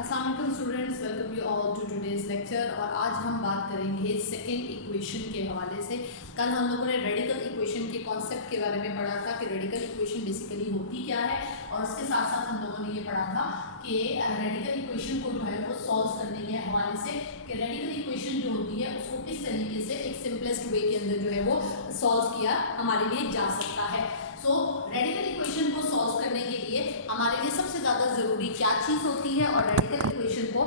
अस्सलाम वालेकुम students, welcome you all to today's lecture. और आज हम बात करेंगे सेकेंड इक्वेशन के हवाले से। कल हम लोगों ने रेडिकल इक्वेशन के कॉन्सेप्ट के बारे में पढ़ा था कि रेडिकल इक्वेशन बेसिकली होती क्या है, और उसके साथ साथ हम लोगों ने ये पढ़ा था कि रेडिकल इक्वेशन को जो है वो सॉल्व करने के हवाले से कि रेडिकल इक्वेशन जो होती है उसको किस तरीके से एक सिंपलेस्ट वे के अंदर जो है वो सॉल्व किया हमारे लिए जा सकता है। सो रेडिकल इक्वेशन को सॉल्व करने के लिए हमारे लिए सबसे ज़्यादा ज़रूरी क्या चीज़ होती है, और रेडिकल इक्वेशन को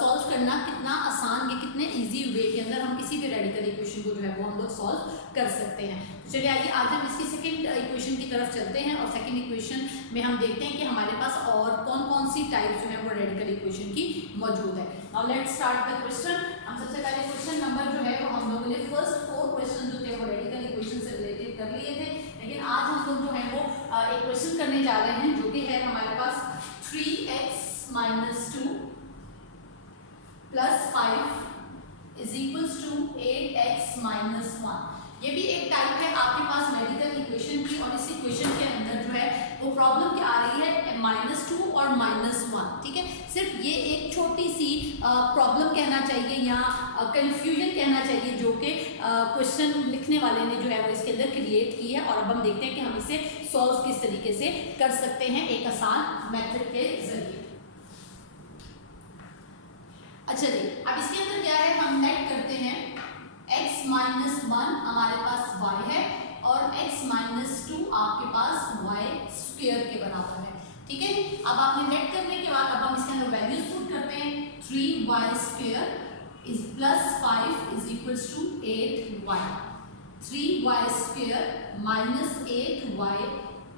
सॉल्व करना कितना आसान या कितने इजी वे के अंदर हम किसी भी रेडिकल इक्वेशन को जो है वो हम लोग सॉल्व कर सकते हैं। चलिए आइए आज हम इसकी सेकंड इक्वेशन की तरफ चलते हैं, और सेकंड इक्वेशन में हम देखते हैं कि हमारे पास और कौन कौन सी टाइप जो है वो रेडिकल इक्वेशन की मौजूद है। Now let's start the question. हम सबसे पहले क्वेश्चन नंबर जो है वो हम लोगों ने फर्स्ट 4 क्वेश्चन जो थे वो रेडिकल इक्वेशन से रिलेटेड कर लिए थे, लेकिन आज हम लोग जो है वो एक क्वेश्चन करने जा रहे हैं जो कि है हमारे पास 3x - 2 + 5 = 8x - 1। ये भी एक टाइप है आपके पास मेडिकल इक्वेशन की, और इस इक्वेशन के अंदर जो है वो प्रॉब्लम क्या आ रही है, -2 और -1। ठीक है, सिर्फ ये एक छोटी सी प्रॉब्लम कहना चाहिए या कंफ्यूजन कहना चाहिए जो कि क्वेश्चन लिखने वाले ने जो है वो इसके अंदर क्रिएट की है। और अब हम देखते हैं कि हम इसे सॉल्व किस तरीके से कर सकते हैं एक आसान मेथड के जरिए। अच्छा जी, अब इसके अंदर क्या है, हम ऐड करते हैं x - 1 हमारे पास y है, और x - 2 आपके पास y² के बराबर है। ठीक है, अब आपने नेट करने के बाद अब हम इसके अंदर वैल्यूज पुट करते हैं। 3y² + 5 = 8y। 3y² - 8y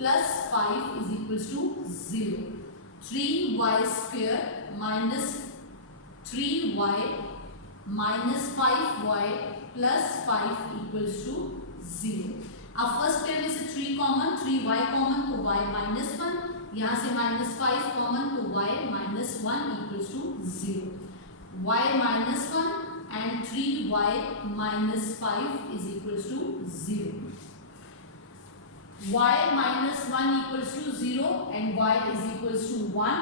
+ 5 = 0। 3y² - 3y - 5y + 5 = 0। अब फर्स्ट टर्म में से 3 कॉमन, 3y कॉमन तो y - 1, यहाँ से -5 कॉमन तो y - 1 = 0। y - 1 and 3y - 5 = 0। y - 1 = 0 and y = 1,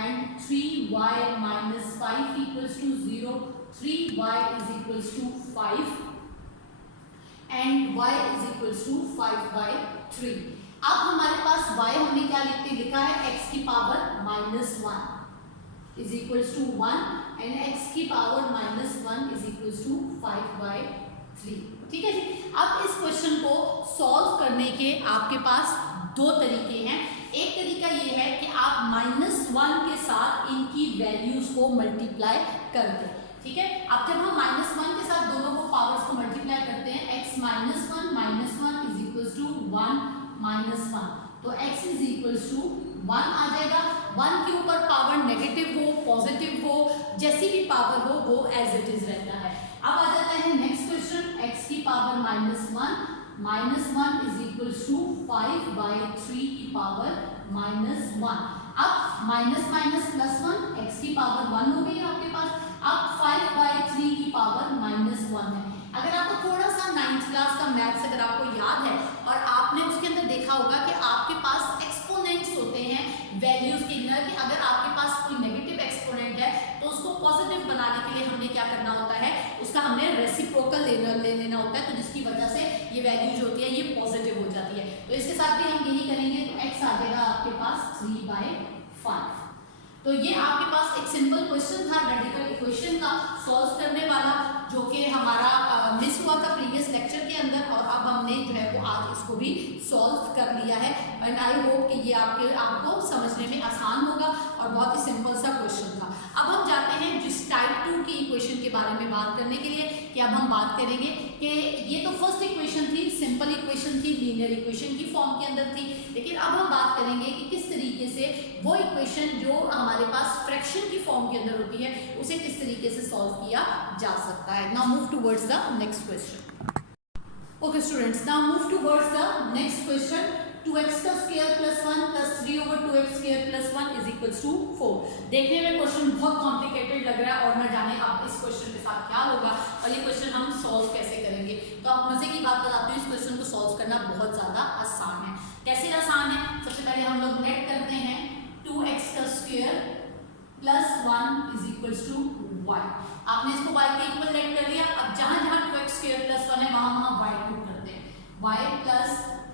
and 3y - 5 = 0, 3y = 5 and y = 5/3। अब हमारे पास y हमने क्या लिखा है, x की पावर -1 = 1 and x की पावर -1 = 5/3। ठीक है जी, अब इस क्वेश्चन को सॉल्व करने के आपके पास दो तरीके हैं। एक तरीका ये है कि आप -1 के साथ इनकी वैल्यूज को मल्टीप्लाई कर दें। ठीक है, अब जब हम -1 के साथ दोनों को पावर्स को मल्टीप्लाई करते हैं, x - 1 = 1 - 1, तो x = 1 आ जाएगा। 1 के ऊपर पावर नेगेटिव हो पॉजिटिव हो जैसी भी पावर हो वो एज इट इज रहता है। अब आ जाता है नेक्स्ट क्वेश्चन, x की पावर -1 - 1 = 5/3 की पावर -1। अब -+ 1 x की पावर 1 हो गई आपके पास। अब 5/3 की पावर -1 है। अगर आपको थोड़ा सा 9th क्लास का मैथ्स अगर आपको याद है, और आपने उसके अंदर देखा होगा कि आपके पास एक्सपोनेंट्स होते हैं वैल्यूज के अंदर, कि अगर आपके पास कोई नेगेटिव एक्सपोनेंट है तो उसको पॉजिटिव बनाने के लिए हमने क्या करना होता है, उसका हमने रेसिप्रोकल ले लेना होता है, तो जिसकी वजह से ये वैल्यू जो होती है ये पॉजिटिव हो जाती है। तो इसके साथ भी हम यही करेंगे, तो x आ जाएगा आपके पास 3/5। तो ये आपके पास एक सिंपल क्वेश्चन था रेडिकल इक्वेशन का सॉल्व करने वाला, जो कि हमारा मिस हुआ था प्रीवियस लेक्चर के अंदर, और अब हमने जो है वो आज इसको भी सॉल्व कर लिया है। एंड आई होप कि ये आपको समझने में आसान होगा, और बहुत ही सिंपल सा क्वेश्चन था। अब हम जाते हैं जिस टाइप 2 की इक्वेशन के बारे में बात करने के लिए, कि अब हम बात करेंगे कि ये तो फर्स्ट इक्वेशन थी, सिंपल इक्वेशन थी, लीनियर इक्वेशन की फॉर्म के अंदर थी, लेकिन अब हम बात करेंगे कि किस तरीके से वो इक्वेशन जो हमारे पास फ्रैक्शन की फॉर्म के अंदर होती है उसे किस तरीके से सॉल्व किया जा सकता है। Now move towards the next question. Okay students, now move towards the next question. 2x² + 1 + 3/2x² + 1 = 4। देखने में क्वेश्चन बहुत कॉम्प्लिकेटेड लग रहा है, और न जाने अब इस क्वेश्चन के साथ क्या होगा और ये क्वेश्चन हम सॉल्व कैसे करेंगे। तो आप मजे की बात बताते हैं, इस क्वेश्चन को सॉल्व करना बहुत ज़्यादा आसान है। कैसे आसान है, सबसे पहले हम लोग नेट करते हैं 2x² + इक्वल्स टू y। आपने इसको y के इक्वल लेट कर लिया। अब जहां जहां 2x स्क्वायर प्लस 1 है वहां वहां y पुट करते हैं। y plus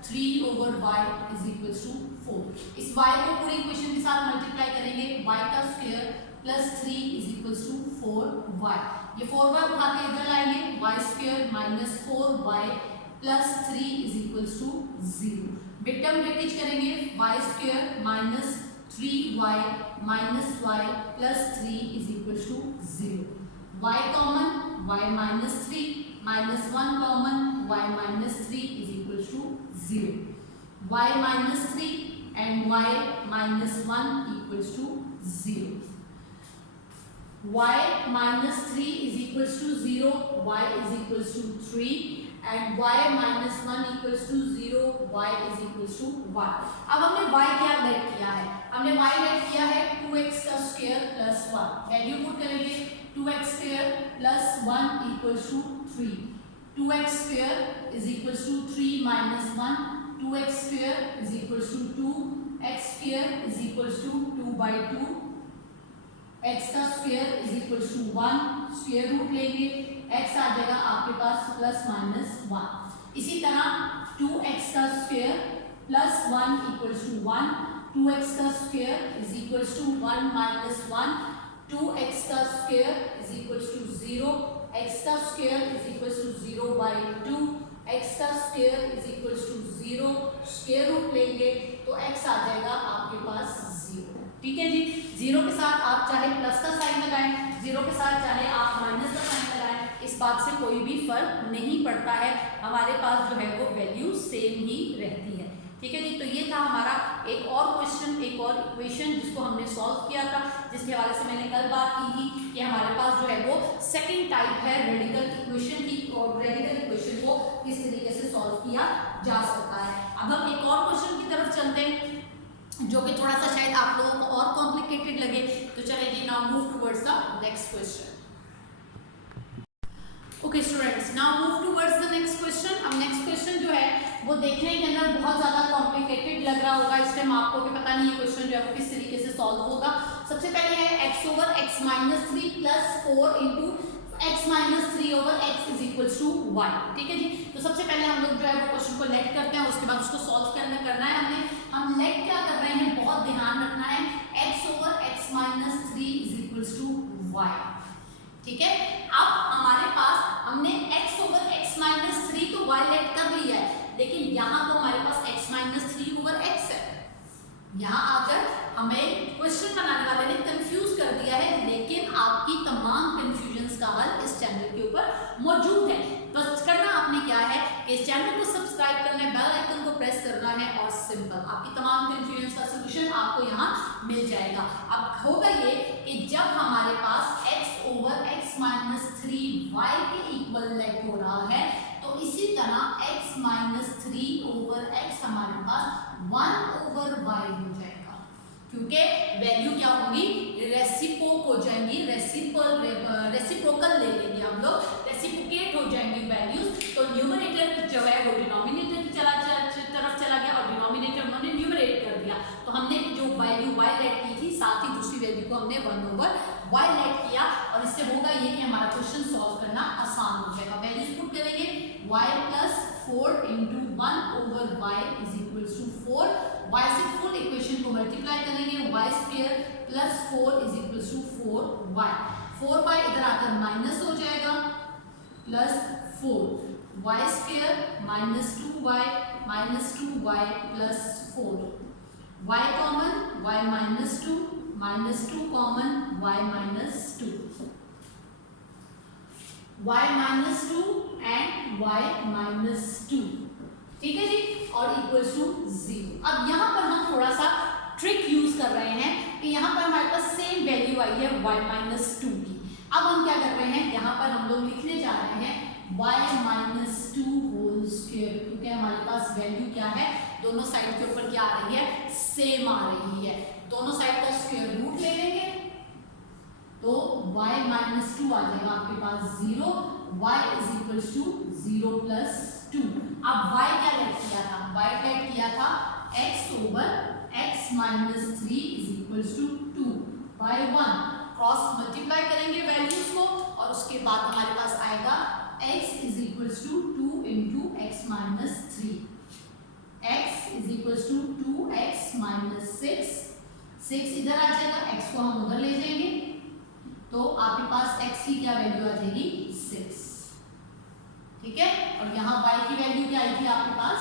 3 over y is equals to 4। इस y को पूरी इक्वेशन के साथ मल्टीप्लाई करेंगे, y का square plus 3 is equals to 4y। ये 4y उठा के इधर लाएंगे, y square minus 4y plus 3 is equals to 0। Big term bracket करेंगे, y square minus 3y minus y plus 3 is equals to 0। y common, y minus 3 minus 1 common, y minus 3 is equals to 0। y minus 3 and y minus 1 equals to 0। y minus 3 is equals to 0, y is equals to 3 and y minus 1 equals to 0, y is equals to 1। अब हमने y क्या late किया है? हमने y late किया है 2x का square plus 1। Value put करेंगे, 2x square plus 1 equals to 3। 2x square is equals to 3 minus 1, 2x square is equals to 2, x square is equals to 2 by 2, x का square is equal to 1, square root लेंगे, x आ जाएगा आपके पास plus minus 1। इसी तरह 2x का square plus 1 equal to 1, 2x का square is equal to 1 minus 1, 2x का square is equal to 0, x का square is equal to 0 by 2, x का square is equal to 0, square root लेंगे तो x आ जाएगा आपके पास 0। ठीक है जी। 0 के साथ आप चाहे प्लस का साइन लगाएं, 0 के साथ चाहे आप माइनस का साइन लगाएं, इस बात से कोई भी फर्क नहीं पड़ता है, हमारे पास जो है वो वैल्यू सेम ही रहती है। ठीक है जी। तो ये था हमारा एक और क्वेश्चन, एक और इक्वेशन जिसको हमने सॉल्व किया था, जिसके हवाले से मैंने कल बात की थी कि हमारे पास जो है वो सेकंड टाइप है रेडिकल इक्वेशन की, और रेडिकल इक्वेशन को किस तरीके से सॉल्व किया जा सकता है। अब हम एक और क्वेश्चन की तरफ चलते हैं जो कि थोड़ा सा शायद आप लोगों को और कॉम्प्लिकेटेड लगे, तो चलिए जी now move towards the next question. Okay students, now move towards the next question. अब नेक्स्ट क्वेश्चन जो है वो देखने के अंदर बहुत ज्यादा कॉम्प्लिकेटेड लग रहा होगा, इस टाइम आपको भी पता नहीं ये क्वेश्चन जो है वो किस तरीके से सॉल्व होगा। सबसे पहले है x over x minus 3 plus 4 into x minus 3 over x is equal to y। ठीक है जी। तो सबसे पहले हम लोग जो है वो क्वेश्चन को लेट करते हैं, उसके बाद उसको सॉल्व करना है। हम लेट क्या कर रहे हैं, बहुत ध्यान रखना है, x over x minus 3 is equal to y। ठीक है। अब हमारे पास हमने x ओवर x माइनस 3 तो y लेट कर लिया है, लेकिन यहाँ तो हमारे पास x माइनस 3 ओवर x है। यहाँ आकर हमें क्वेश्चन बनाने वाले ने कंफ्यूज कर दिया है, लेकिन आपकी तमाम कंफ्यूजन्स का हल इस चैनल के ऊपर मौजूद है। बस करना आपने क्या है कि इस चैनल को सब्सक्राइब करना है, बेल आइकन को प्रेस करना है और सिंपल आपकी तमाम कंफ्यूजन्स का सोल्यूशन आपको यहाँ मिल जाएगा। अब होगा ये कि जब हमारे पास x over x minus 3 y के इक्वल लेट हो रहा है, तो इसी तरह x माइनस 3 ओवर x हमारे पास 1 ओवर y हो जाएगा, क्योंकि वैल्यू क्या होगी, रेसिप्रोक हो जाएंगी, रेसिप्रोकल ले लेंगे हम लोग, रेसिप्रोकेट हो जाएंगी वैल्यूज। तो न्यूमरेटर जो है वो डिनोमिनेटर की तरफ चला गया और डिनोमिनेटर उन्होंने न्यूमरेट कर दिया। तो हमने जो वैल्यू y लेट की थी, साथ ही दूसरी वैल्यू को हमने 1 ओवर y लेट किया, और इससे होगा ये कि हमारा क्वेश्चन सॉल्व करना आसान हो जाएगा। वैल्यूज पुट करेंगे, y plus 4 into 1 over y is equal to 4, y से फुल इक्वेशन को मल्टीप्लाई करेंगे, y square plus 4 is equal to 4y, 4y इधर आकर माइनस हो जाएगा, plus 4 y square minus 2y plus 4, y common, y minus 2 common, y minus 2, y minus 2 and y minus 2। ठीक है जी। और इक्वल टू 0। अब यहाँ पर हम थोड़ा सा ट्रिक यूज कर रहे हैं कि यहाँ पर हमारे पास सेम वैल्यू आई है y माइनस 2 की। अब हम क्या कर रहे हैं, यहाँ पर हम लोग लिखने जा रहे हैं y माइनस 2 होल स्क्वायर, क्योंकि हमारे पास वैल्यू क्या है, दोनों साइड के ऊपर क्या आ रही है, सेम आ रही है। दोनों साइड का स्क्वायर रूट ले लेंगे तो y माइनस 2 आ जाएगा आपके पास 0, y is equal to 0 plus 2। अब y क्या लेट किया था, y लेट किया था x over x minus 3 is equal to 2 by 1। Cross multiply करेंगे वैल्यूज को और उसके बाद हमारे पास आएगा x is equals to 2 into x minus 3, x is equals to 2x minus 6 इधर आ जाएगा, x को हम उधर ले जाएंगे तो आपके पास x की क्या वैल्यू आ जाएगी 6, ठीक है। और यहाँ y की वैल्यू क्या आई थी आपके पास,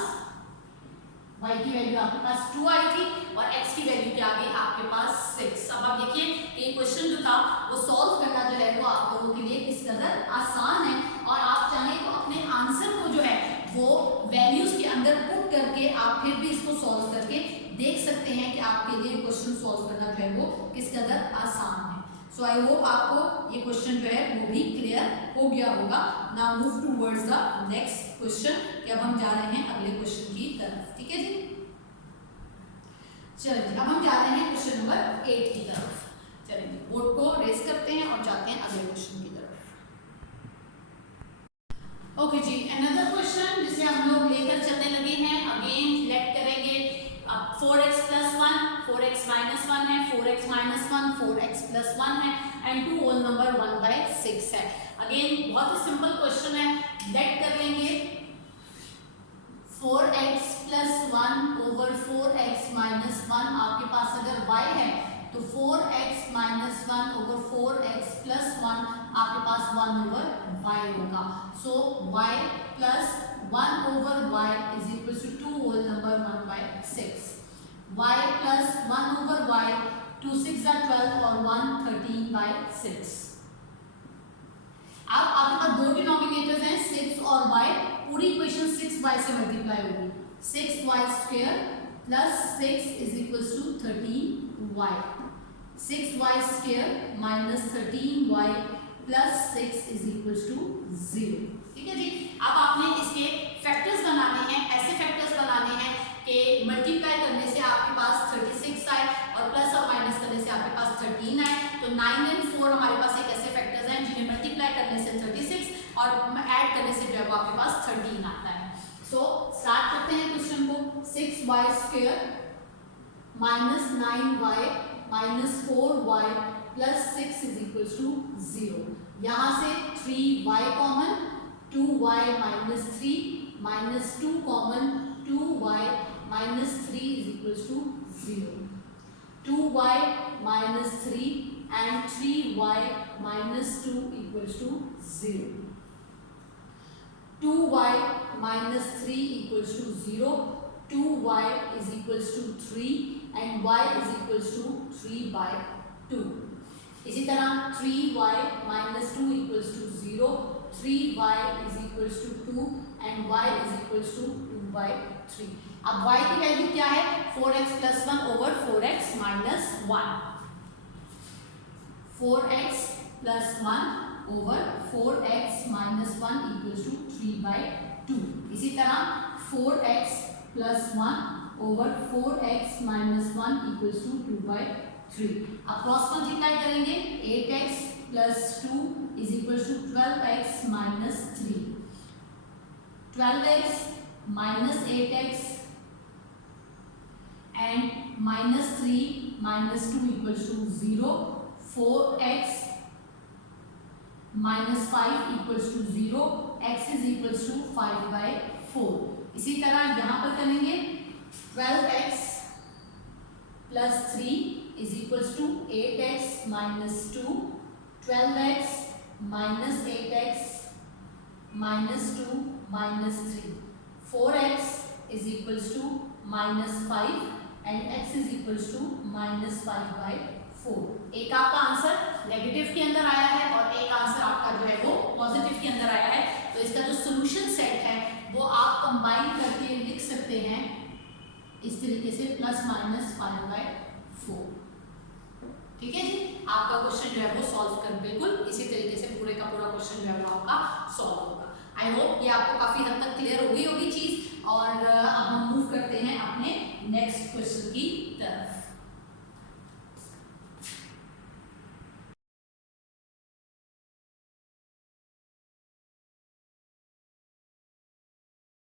y की वैल्यू आपके पास 2 आई थी और x की वैल्यू क्या आ गई आपके पास 6। अब आप देखिए ये क्वेश्चन जो था वो सॉल्व करना जो है वो आप लोगों के लिए किस कदर आसान है और आप चाहें तो अपने आंसर को जो है वो वैल्यूज के अंदर पुट करके आप फिर भी इसको सॉल्व करके देख सकते हैं कि आपके लिए क्वेश्चन सॉल्व करना जो है वो किस कदर आसान है। सो आई होप आपको ये क्वेश्चन जो है वो भी क्लियर हो गया होगा। Now move towards the next question कि अब हम जा रहे हैं अगले क्वेश्चन की तरफ, ठीक है जी। चलिए अब हम जा रहे हैं क्वेश्चन नंबर 8 की तरफ। चलिए बोर्ड को रेस करते हैं और जाते हैं अगले क्वेश्चन की तरफ। ओके जी, अनदर क्वेश्चन जिसे हम लोग लेकर चलने लगे हैं। अगेन लेट करेंगे 4x प्लस 1, 4x माइनस 1 है, 4x माइनस 1, 4x प्लस 1 है एंड 2 होल नंबर 1/6 है। अगेन बहुत ही सिंपल क्वेश्चन है, लेट कर लेंगे 4x plus 1 over 4x minus 1। आपके पास अगर y है तो 4x minus 1 over 4x plus 1 आपके पास 1 ओवर y होगा। So y plus 1 over y is equal to 2 whole number 1/6। y plus 1 over y 2 6 are 12 और 1 13/6। अब आपके पास दो डिनोमिनेटर्स हैं 6 और y, पूरी इक्वेशन 6y से मल्टीप्लाई होगी। 6y square plus 6 is equal to 13y, 6y square minus 13y plus 6 is equal to 0, ठीक है जी। अब आपने इसके फैक्टर्स बनाने हैं, ऐसे फैक्टर्स बनाने हैं कि मल्टीप्लाई करने से आपके पास 36 आए और प्लस और माइनस करने से आपके पास 13 आए। तो 9 और 4 हमारे पास एक ऐसे फैक्टर्स हैं जिन्हें मल्टीप्लाई करने से 36 और ऐड करने से जो है वो आपके पास 13 आता है। सो स्टार्ट करते हैं क्वेश्चन को। 6y square minus 9y minus 4y plus 6 is equal to 0। यहाँ से 3y common, 2y minus 3 minus 2 common, 2y minus 3 is equal to 0। 2y minus 3 and 3y minus 2 equals to 0. 2y minus 3 equals to 0. 2y is equals to 3 and y is equals to 3/2. इसी तरह 3y minus 2 equals to 0. 3y is equals to 2 and y is equals to 2/3. अब y की value क्या है 4x plus 1 over 4x minus 1. 4x plus 1 over 4x minus 1 equals to 3/2. इसी तरह 4x plus 1 over 4x minus 1 equals to 2/3. अब cross multiply करेंगे 8x plus 2 is equals to 12x minus 3. 12x minus 8x and minus 3 minus 2 equals to 0. 4x minus 5 equals to 0. x is equals to 5/4. इसी तरह यहाँ पर करेंगे 12x plus 3 is equals to 8x minus 2. 12x minus 8x minus 2 minus 3. 4x is equals to minus 5 and x is equals to minus 5/4. एक आपका answer negative के अंदर आया है और एक आंसर आपका जो है वो पॉजिटिव के अंदर आया है। तो इसका जो सॉल्यूशन सेट है वो आप कंबाइन करके लिख सकते हैं इस तरीके से प्लस माइनस 5/4, ठीक है जी। आपका क्वेश्चन जो है वो सॉल्व कर बिल्कुल इसी तरीके से पूरे का पूरा क्वेश्चन जो है वो आपका सॉल्व होगा। आई होप ये आपको काफी हद तक क्लियर हो गई होगी चीज। और